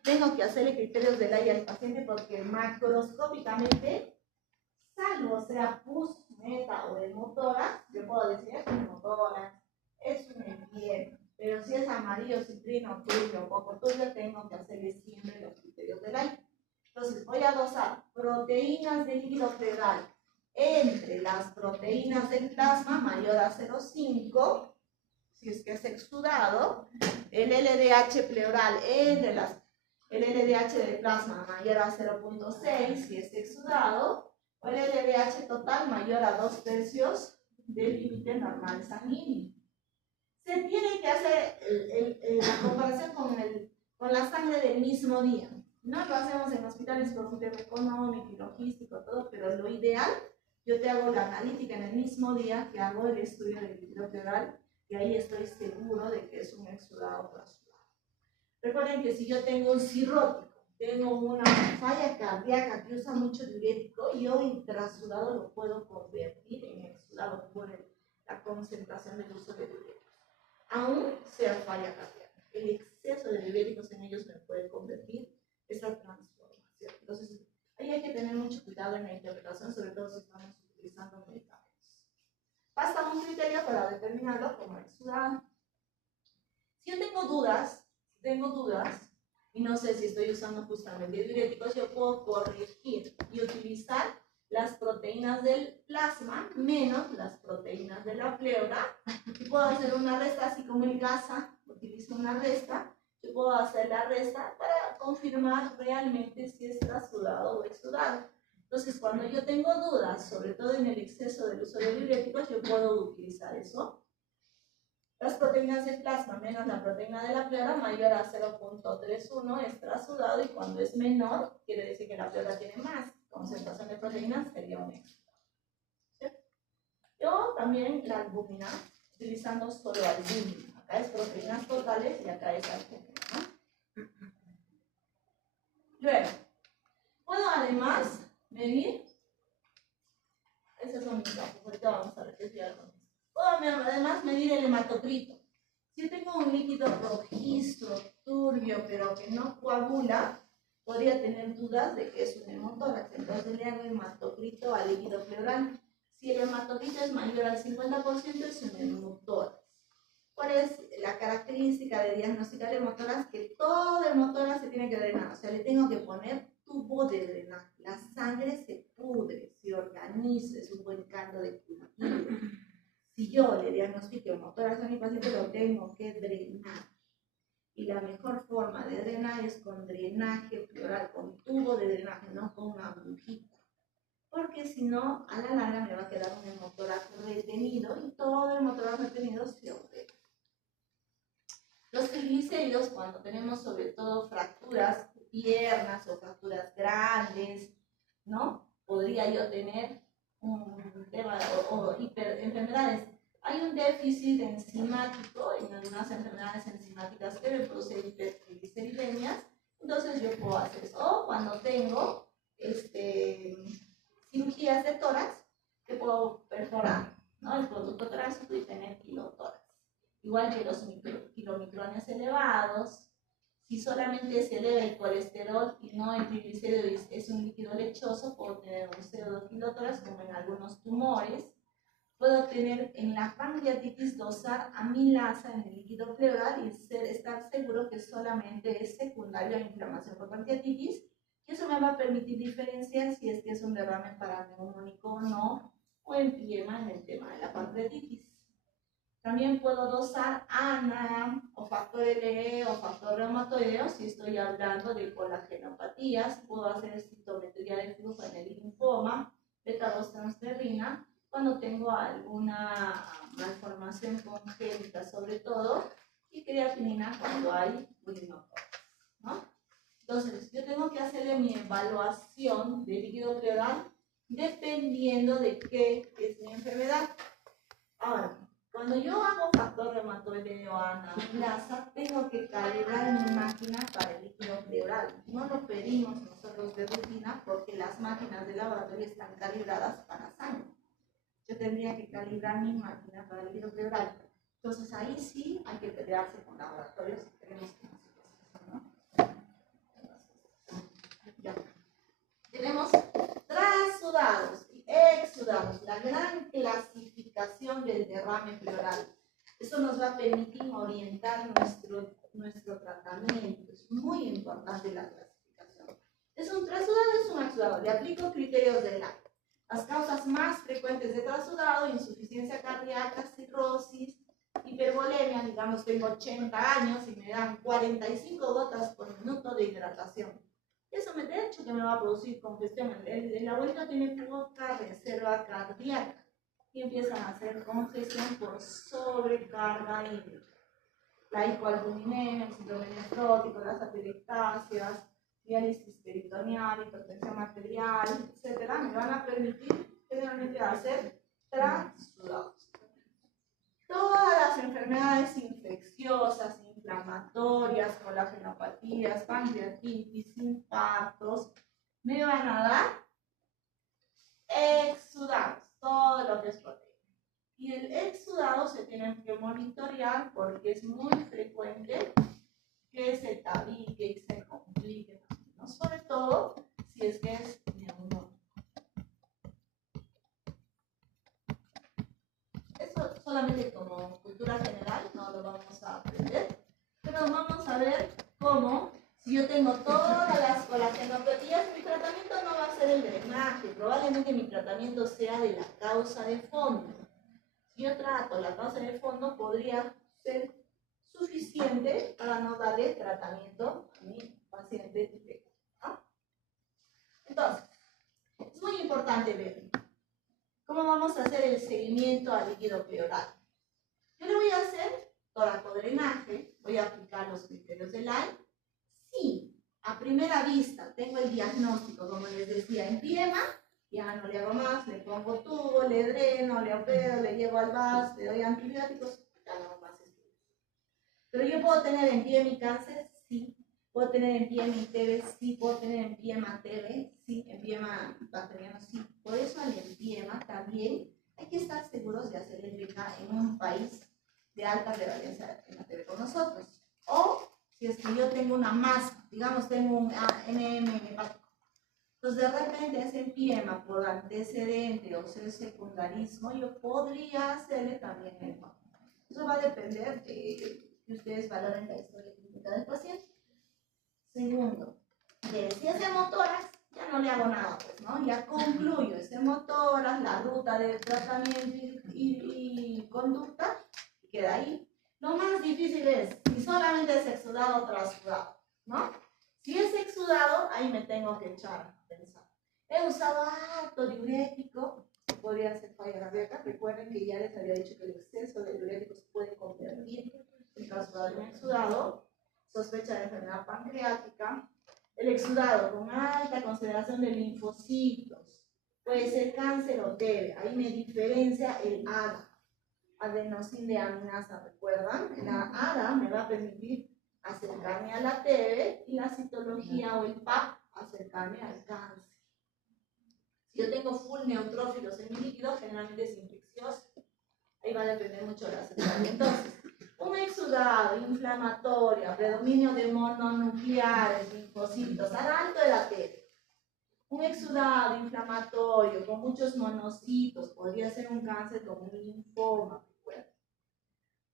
tengo que hacerle criterios de Lye al paciente porque macroscópicamente, salvo sea pus, meta o hemotórax, yo puedo decir es un hemotórax, es un empiema, pero si es amarillo, citrino, turbio o poco turbio, tengo que hacerle siempre los criterios de Lye. Entonces voy a dosar proteínas del líquido pleural entre las proteínas del plasma mayor a 0,5, si es que es exudado, el LDH pleural entre el LDH del plasma mayor a 0,6 si es exudado, o el LDH total mayor a 2/3 del límite normal sanguíneo. Se tiene que hacer la comparación con la sangre del mismo día. No lo hacemos en hospitales por un tema económico y logístico, todo, pero lo ideal, yo te hago la analítica en el mismo día que hago el estudio del líquido pleural, y ahí estoy seguro de que es un exudado trasudado. Recuerden que si yo tengo un cirrótico, tengo una falla cardíaca que usa mucho diurético, y yo el trasudado lo puedo convertir en exudado por la concentración del uso de diuréticos. Aún sea falla cardíaca, el exceso de diuréticos en ellos me puede convertir esa transformación. Entonces, ahí hay que tener mucho cuidado en la interpretación, sobre todo si estamos utilizando medicamentos. Basta un criterio para determinarlo como exudado. Si yo tengo dudas, y no sé si estoy usando justamente diuréticos, yo puedo corregir y utilizar las proteínas del plasma menos las proteínas de la pleura, y puedo hacer una resta, así como el gasa utilizo una resta, yo puedo hacer la resta para confirmar realmente si está sudado o exudado. Entonces, cuando yo tengo dudas, sobre todo en el exceso del uso de diuréticos, yo puedo utilizar eso. Las proteínas del plasma menos la proteína de la pleura mayor a 0,31 es trasudado, y cuando es menor, quiere decir que la pleura tiene más concentración de proteínas, sería un exudado. ¿Sí? Yo también la albúmina, utilizando solo albúmina. Acá es proteínas totales y acá es albúmina, ¿no? Luego, puedo además medir, esos son mis datos, ahorita vamos a repetir algo. Puedo además medir el hematocrito. Si tengo un líquido rojizo, turbio, pero que no coagula, podría tener dudas de que es un hemotórax. Entonces le hago hematocrito al líquido pleural. Si el hematocrito es mayor al 50%, es un hemotórax. ¿Cuál es la característica de diagnosticar hemotórax? Que todo hemotórax se tiene que drenar. O sea, le tengo que poner tubo de drenaje. La sangre se pudre, se organiza. simplemente lo tengo que drenar. Y la mejor forma de drenar es con drenaje pleural, con tubo de drenaje, no con una agujita. Porque si no, a la larga me va a quedar un hemotórax retenido y todo el hemotórax retenido se ordena. Los triglicéridos, cuando tenemos sobre todo fracturas de piernas o fracturas grandes, ¿no? Podría yo tener un tema o enfermedades. Hay un déficit enzimático en algunas enfermedades enzimáticas que me producen hipertrigliceridemias, entonces yo puedo hacer eso. O cuando tengo cirugías de tórax, que puedo perforar, ¿no? El conducto torácico y tener quilotórax. Igual que los kilomicrones elevados, si solamente se eleva el colesterol y no el triglicérido es un líquido lechoso, puedo tener un pseudoquilotórax como en algunos tumores. Puedo tener en la pancreatitis dosar amilasa en el líquido pleural y estar seguro que solamente es secundario a inflamación por pancreatitis. Y eso me va a permitir diferenciar si es que es un derrame paraneumónico o no, o empiema en el tema de la pancreatitis. También puedo dosar ANA o factor LE o factor reumatoideo si estoy hablando de colagenopatías. Puedo hacer citometría de flujo en el linfoma, beta-2-transferrina, cuando tengo alguna malformación congénita sobre todo, y creatinina cuando hay urinotóxicos, ¿no? Entonces, yo tengo que hacerle mi evaluación de líquido pleural dependiendo de qué es mi enfermedad. Ahora, cuando yo hago factor reumatoideo amilasa, tengo que calibrar mi máquina para el líquido pleural. No lo pedimos nosotros de rutina porque las máquinas de laboratorio están calibradas para sangre. Yo tendría que calibrar mi máquina para el líquido pleural. Entonces ahí sí hay que pelearse con laboratorios si queremos que nos pase, ¿no? Ya. Tenemos trasudados y exudados, la gran clasificación del derrame pleural. Eso nos va a permitir orientar nuestro tratamiento. Es muy importante la clasificación. ¿Es un trasudado o es un exudado? Le aplico criterios de Lyle. Las causas más frecuentes de trasudado: insuficiencia cardíaca, cirrosis, hipervolemia. Digamos, tengo 80 años y me dan 45 gotas por minuto de hidratación. Eso me de hecho que me va a producir congestión. El abuelito tiene poca reserva cardíaca y empiezan a hacer congestión por sobrecarga hídrica. La hipoalbuminemia, el síndrome nefrótico, las atelectasias, diálisis peritoneal, hipertensión arterial, etcétera, me van a permitir generalmente hacer trasudados. Todas las enfermedades infecciosas, inflamatorias, colagenopatías, pancreatitis, infartos, me van a dar exudados, todo lo que es proteína. Y el exudado se tiene que monitorear porque es muy frecuente que se tabique y se complique, ¿no? Sobre todo si es que es neumónico. Eso solamente como cultura general, no lo vamos a aprender, pero vamos a ver cómo, si yo tengo todas las colagenopatías, mi tratamiento no va a ser el drenaje, probablemente mi tratamiento sea de la causa de fondo. Si yo trato la causa de fondo, podría ser suficiente para no darle tratamiento a mi paciente, ¿no? Entonces, es muy importante ver cómo vamos a hacer el seguimiento al líquido pleural. Yo le voy a hacer toracodrenaje, voy a aplicar los criterios de Lyle. Si a primera vista tengo el diagnóstico, como les decía, empiema, ya no le hago más, le pongo tubo, le dreno, le opero, le llevo al VAS, le doy antibióticos, ya no hago más estudios. Pero yo puedo tener empiema y cáncer, sí. Puedo tener empiema y TB, sí. Puedo tener empiema TB, sí. Empiema bacteriano, sí. Por eso al empiema también hay que estar seguros de hacer el BK en un país de alta prevalencia en la TB con nosotros. O si es que yo tengo una masa, digamos tengo un MM hepático. Entonces de repente ese empiema por antecedente o ser secundarismo, yo podría hacerle también el BK. Eso va a depender de que ustedes valoren la historia clínica del paciente. Segundo, si es hemotórax, ya no le hago nada, pues, ¿no? Ya concluyo ese hemotórax, la ruta de tratamiento y conducta, y queda ahí. Lo más difícil es si solamente es exudado o trasudado, ¿no? Si es exudado, ahí me tengo que echar a pensar. He usado harto diurético, podría ser falla cardíaca. Recuerden que ya les había dicho que el exceso de diuréticos puede convertir el trasudado en exudado. Sospecha de enfermedad pancreática. El exudado con alta concentración de linfocitos. Puede ser cáncer o TB. Ahí me diferencia el ADA. Adenosina-deaminasa, ¿recuerdan? La ADA me va a permitir acercarme a la TB y la citología o el PAP acercarme al cáncer. Si yo tengo full neutrófilos en mi líquido, generalmente es infeccioso. Ahí va a depender mucho de la aceptación. Entonces, un exudado inflamatorio, predominio de mononucleares, linfocitos, al alto de la TB. Un exudado inflamatorio con muchos monocitos, podría ser un cáncer como un linfoma.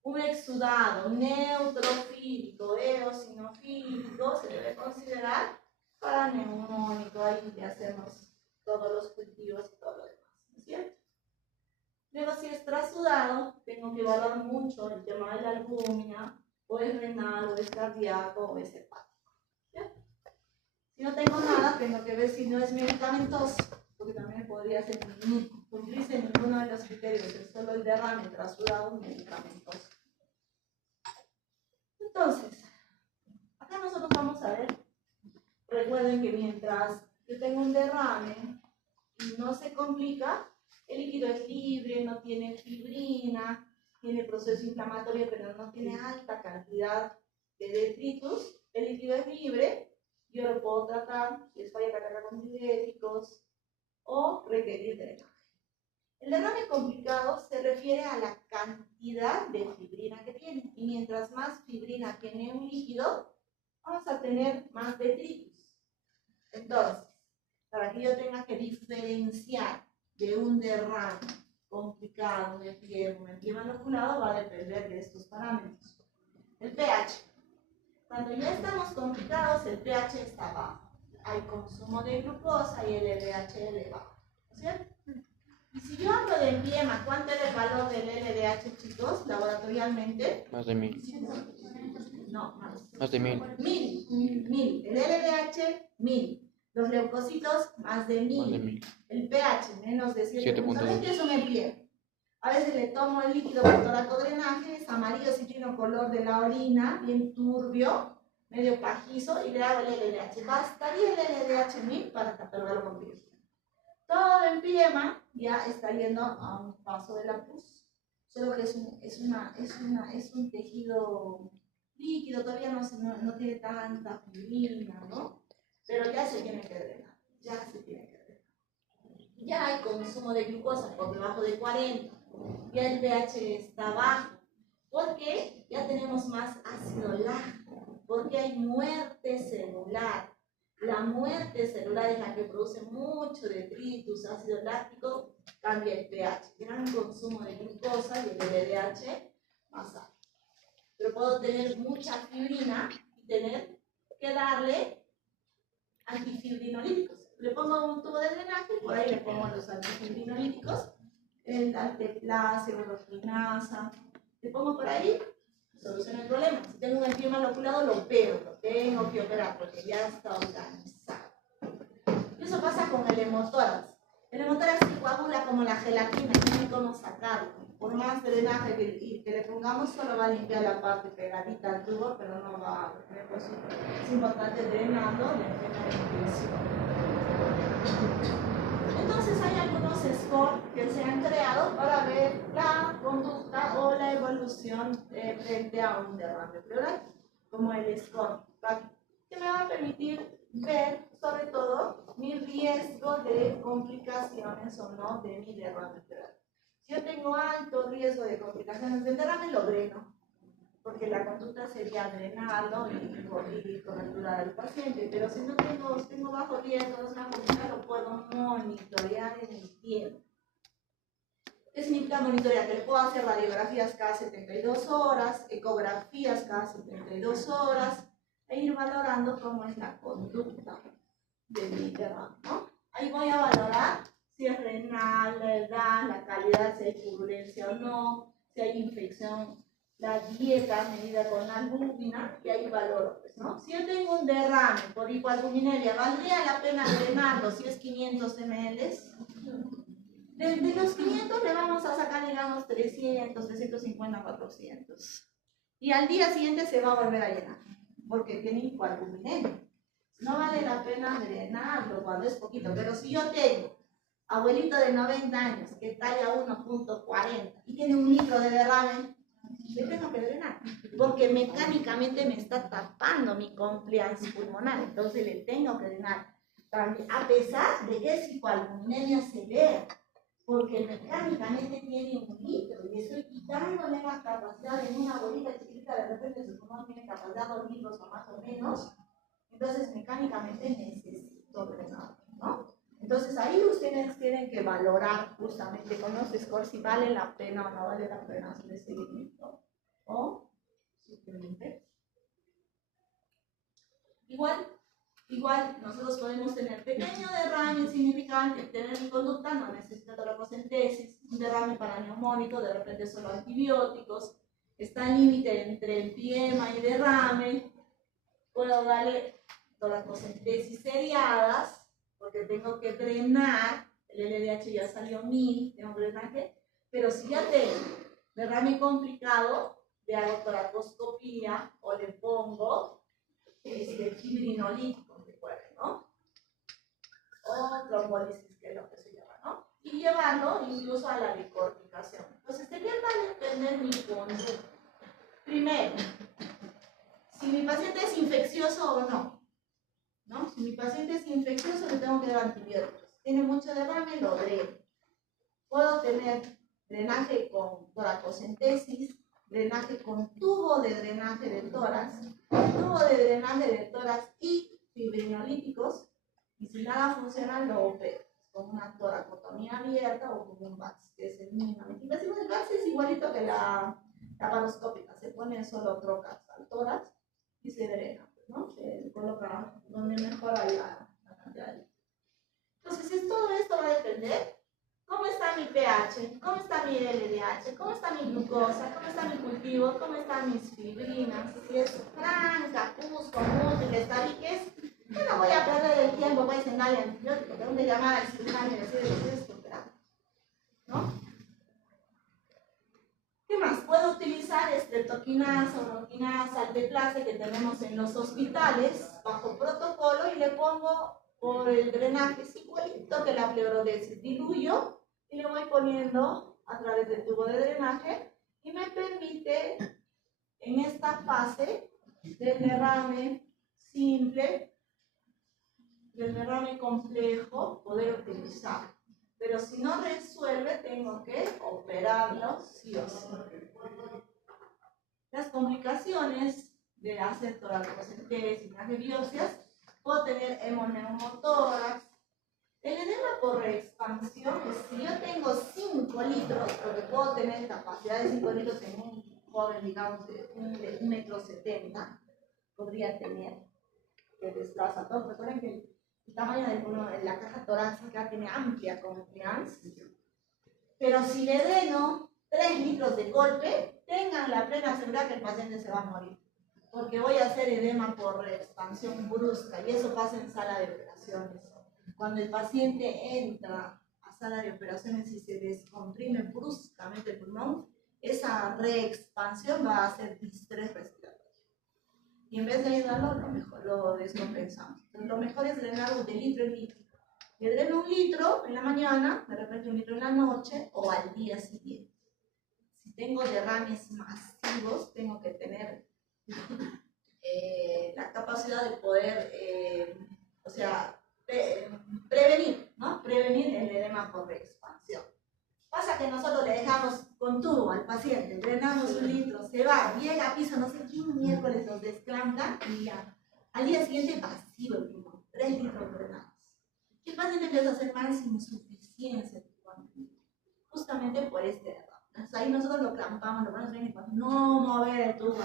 Un exudado neutrofílico, eosinofílico, se debe considerar paraneumónico. Ahí ya hacemos todos los cultivos y todo lo demás, ¿no es cierto? Luego, si es trasudado, tengo que evaluar mucho el tema de la albúmina, o es renal, o es cardíaco, o es hepático. ¿Cierto? Si no tengo nada, tengo que ver si no es medicamentoso, porque también podría ser cumplirse ninguno de los criterios, es solo el derrame trasudado medicamentoso. Entonces, acá nosotros vamos a ver, recuerden que mientras yo tengo un derrame y no se complica, el líquido es libre, no tiene fibrina, tiene proceso inflamatorio, pero no tiene alta cantidad de detritus, el líquido es libre, yo lo puedo tratar, si es falla cardíaca con diuréticos, o requerir drenaje. El derrame complicado se refiere a la cantidad de fibrina que tiene, y mientras más fibrina tiene un líquido, vamos a tener más detritus. Entonces, para que yo tenga que diferenciar de un derrame complicado, un edema inoculado, va a depender de estos parámetros. El pH. Cuando ya estamos complicados, el pH está bajo. Hay consumo de glucosa y el LDH elevado, ¿no es cierto? Y si yo hablo de empiema, ¿cuánto era el valor del LDH, chicos, laboratorialmente? Más de 1000. No, más. Más de 1000. 1000. El LDH, 1000. Los leucocitos, más de 1000. Más de 1000. El pH, menos de 7.20, 7.2. es un empiema. A veces le tomo el líquido por toracodrenaje, es amarillo si tiene color de la orina, bien turbio, medio pajizo, y le hago el LDH. Bastaría el LDH 1000 para catalogarlo con virus. Todo el empiema ya está yendo a un paso de la pus, solo que es un tejido líquido, todavía no tiene tanta fibrina, ¿no? Pero ya se tiene que drenar, Ya hay consumo de glucosa por debajo de 40, ya el pH está bajo, porque ya tenemos más ácido láctico, porque hay muerte celular. La muerte celular es la que produce mucho detritus, ácido láctico, cambia el pH. Gran consumo de glucosa y el LDH más alto. Pero puedo tener mucha fibrina y tener que darle antifibrinolíticos. Le pongo un tubo de drenaje y por ahí le pongo los antifibrinolíticos, el alteplase, uroquinasa. Le pongo por ahí, soluciona el problema. Si tengo un empiema inoculado, lo opero, lo tengo que operar porque ya está organizado. Y eso pasa con el hemotórax. El hemotórax se coagula como la gelatina, no hay cómo sacarlo. Por más drenaje que le pongamos, solo va a limpiar la parte pegadita al tubo, pero no va a tener pues, es importante drenarlo de intención. Entonces hay algunos scores que se han creado para ver la conducta o la evolución frente a un derrame pleural, como el score, que me va a permitir ver sobre todo mi riesgo de complicaciones o no de mi derrame pleural. Si yo tengo alto riesgo de complicaciones del derrame, lo dreno, porque la conducta sería drenarlo y coberturar al paciente. Pero si no tengo bajo riesgo de una conducta, lo puedo monitorear en el tiempo. ¿Qué significa monitorear? Que le puedo hacer radiografías cada 72 horas, ecografías cada 72 horas, e ir valorando cómo es la conducta de mi derrame, ¿no? Ahí voy a valorar si es renal, la edad, la calidad, si hay turbulencia o no, si hay infección la dieta medida con albúmina y ahí valoro, pues, ¿no? Si yo tengo un derrame por hipoalbuminemia, ¿valdría la pena drenarlo si es 500 ml? De los 500 le vamos a sacar, digamos, 300, 350, 400. Y al día siguiente se va a volver a llenar, porque tiene hipoalbuminemia. No vale la pena drenarlo cuando es poquito, pero si yo tengo abuelito de 90 años que talla 1.40 y tiene 1 litro de derrame, le tengo que drenar, porque mecánicamente me está tapando mi compliance pulmonar, entonces le tengo que drenar, también, a pesar de que es hipoalbuminemia severa, porque mecánicamente tiene 1 litro y estoy quitándole la capacidad en una bolita chiquita, de repente su pulmón tiene capacidad de 2 litros o más o menos, entonces mecánicamente necesito drenar, ¿no? Entonces ahí ustedes tienen que valorar justamente con los scores si vale la pena o no vale la pena hacer ese seguimiento o simplemente. Igual nosotros podemos tener pequeño derrame insignificante, tener mi conducta, no necesita toracocentesis, un derrame paraneumónico, de repente solo antibióticos, está el límite entre empiema y derrame, puedo darle toracocentesis seriadas, porque tengo que drenar, el LDH ya salió 1000, tengo drenaje, pero si ya tengo derrame complicado, le hago toracoscopía o le pongo fibrinolítico, ¿no? O trombolisis, que es lo que se llama, ¿no? Y llevarlo incluso a la decorticación. Entonces, ¿de qué va a depender mi conducta? Primero, si mi paciente es infeccioso o no, ¿no? Si mi paciente es infeccioso, le tengo que dar antibióticos. Tiene mucho derrame, lo dreno. Puedo tener drenaje con toracocentesis, drenaje con tubo de drenaje del tórax, y fibrinolíticos, y si nada funciona, lo opero con una toracotomía abierta o con un VATS, que es el mínimamente invasivo. El VATS es igualito que la laparoscópica, se pone solo trocas al tórax y se drena, ¿no? Se coloca donde mejora la cantidad de. Entonces, todo esto va a depender. ¿Cómo está mi pH? ¿Cómo está mi LDH? ¿Cómo está mi glucosa? ¿Cómo está mi cultivo? ¿Cómo están mis fibrinas? Si es franca, cusco, múltiples, tabiques, yo no voy a perder el tiempo pues en darle antibiótico. Tengo que llamar al cirujano y decirle, esto, ¿no? ¿Qué más? Puedo utilizar estreptoquinasa, oroquinasa, alteplase que tenemos en los hospitales bajo protocolo y le pongo por el drenaje, es igualito que la pleurodesis. Diluyo y le voy poniendo a través del tubo de drenaje y me permite en esta fase del derrame simple, del derrame complejo, poder utilizar. Pero si no resuelve, tengo que operarlo sí o sí. Las complicaciones de hacer toracocentesis, las biopsias, puedo tener hemoneumotórax. El edema por reexpansión, si yo tengo 5 litros, porque puedo tener capacidad de 5 litros en un joven, digamos, de 1,70 m, podría tener que desplaza todo. Recuerden que el tamaño del pulmón en la caja torácica tiene amplia compliance, pero si le dreno 3 litros de golpe, tengan la plena seguridad que el paciente se va a morir, porque voy a hacer edema por reexpansión brusca, y eso pasa en sala de operaciones. Cuando el paciente entra a sala de operaciones y se descomprime bruscamente el pulmón, esa reexpansión va a hacer distrés respiratorio. Y en vez de ayudarlo, lo descompensamos. Entonces, lo mejor es drenar de litro en litro. Le dreno 1 litro en la mañana, de repente 1 litro en la noche o al día siguiente. Si tengo derrames masivos, tengo que tener la capacidad de poder, prevenir, ¿no? Prevenir el edema por reexpansión. Pasa que nosotros le dejamos con tubo al paciente, drenamos 1 litro, se va, llega a piso, no sé quién miércoles los desclampa y ya. Al día siguiente vacío el pulmón, 3 litros drenados. ¿Qué paciente empieza a hacer más insuficiencia? Justamente por este error. Entonces ahí nosotros lo clampamos, lo ponemos bien y pues no mover el tubo.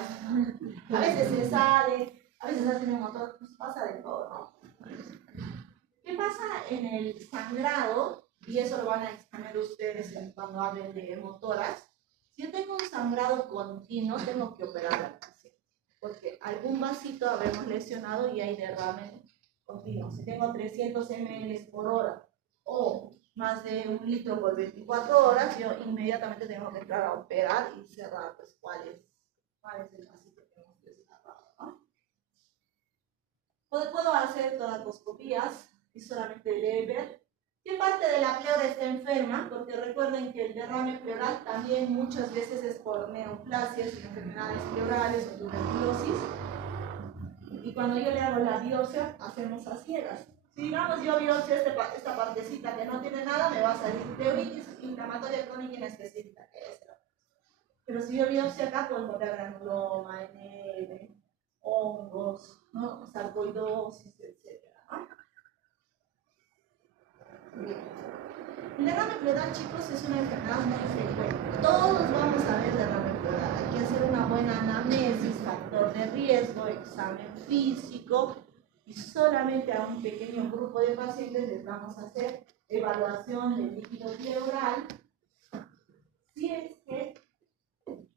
A veces se sale, a veces hacen un motor, pues pasa de todo, ¿no? ¿Qué pasa en el sangrado? Y eso lo van a exponer ustedes cuando hablen de motoras. Si yo tengo un sangrado continuo, tengo que operar al paciente, porque algún vasito habremos lesionado y hay derrame continuo. Si tengo 300 ml por hora o más de 1 litro por 24 horas, yo inmediatamente tengo que entrar a operar y cerrar, pues, cuál es el vasito que hemos desgarrado, ¿no? Puedo hacer toracoscopías y solamente leer qué parte de la pleura está enferma, porque recuerden que el derrame pleural también muchas veces es por neoplasias y enfermedades pleurales o tuberculosis. Y cuando yo le hago la biopsia, hacemos a ciegas. Si digamos yo biopsia esta partecita que no tiene nada, me va a salir pleuritis inflamatoria crónica inespecífica, que es. Pero si yo biopsia acá, puedo encontrar granuloma, NL, hongos, ¿no? Sarcoidosis, etc. ¿no? Bien. El derrame pleural, chicos, es una enfermedad muy frecuente. Todos vamos a ver derrame pleural. Hay que hacer una buena anamnesis, factor de riesgo, examen físico, y solamente a un pequeño grupo de pacientes les vamos a hacer evaluación del líquido pleural si es que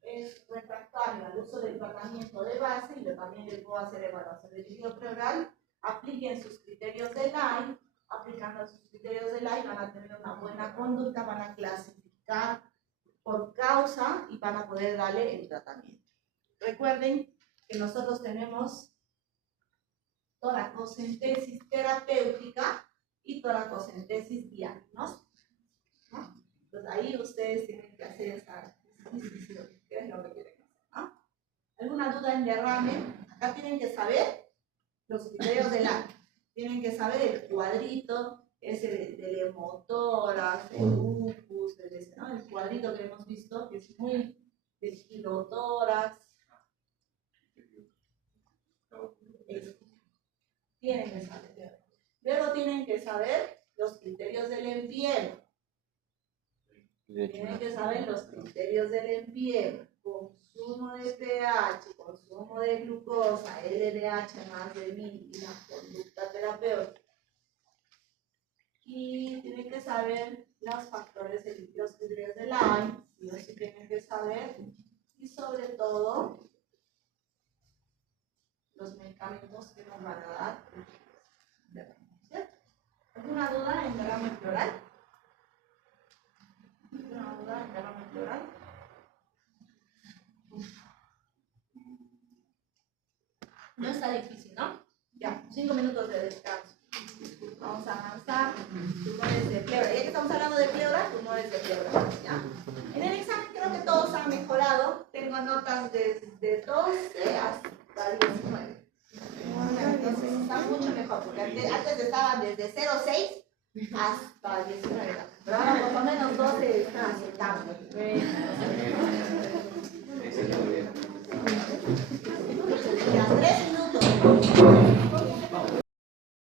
es refractario al uso del tratamiento de base, y yo también les puedo hacer evaluación del líquido pleural. Apliquen sus criterios de Lyme. Aplicando sus criterios de Lyme van a tener una buena conducta, van a clasificar por causa y van a poder darle el tratamiento. Recuerden que nosotros tenemos toracocentesis terapéutica y toracocentesis diagnóstica, ¿no? Entonces ahí ustedes tienen que hacer esa decisión, qué es lo que quieren hacer, ¿no? ¿Alguna duda en derrame? Acá tienen que saber los criterios de Lyme. Tienen que saber el cuadrito, ese del hemotórax, el lupus, ¿no? El cuadrito que hemos visto, que es muy del girotórax. Tienen que saber. Luego tienen que saber los criterios del empiema. Tienen que saber los criterios del empiema. Consumo de pH, consumo de glucosa, LDH más de 1000 y la conducta terapéutica. Y tienen que saber los factores de los criterios de Lyme, y eso sí tienen que saber, y sobre todo los medicamentos que nos van a dar. ¿Cierto? ¿Alguna duda en derrame pleural? ¿Alguna duda en derrame pleural? No está difícil, ¿no? Ya, 5 minutos de descanso. Vamos a avanzar. Tumores de pleura. Ya que estamos hablando de pleura, tumores de pleura. ¿Ya? En el examen creo que todos han mejorado. Tengo notas desde 12 hasta 19. Entonces está mucho mejor, porque antes estaban desde 0,6 hasta 19. Pero ahora por lo menos 12 están aceptables.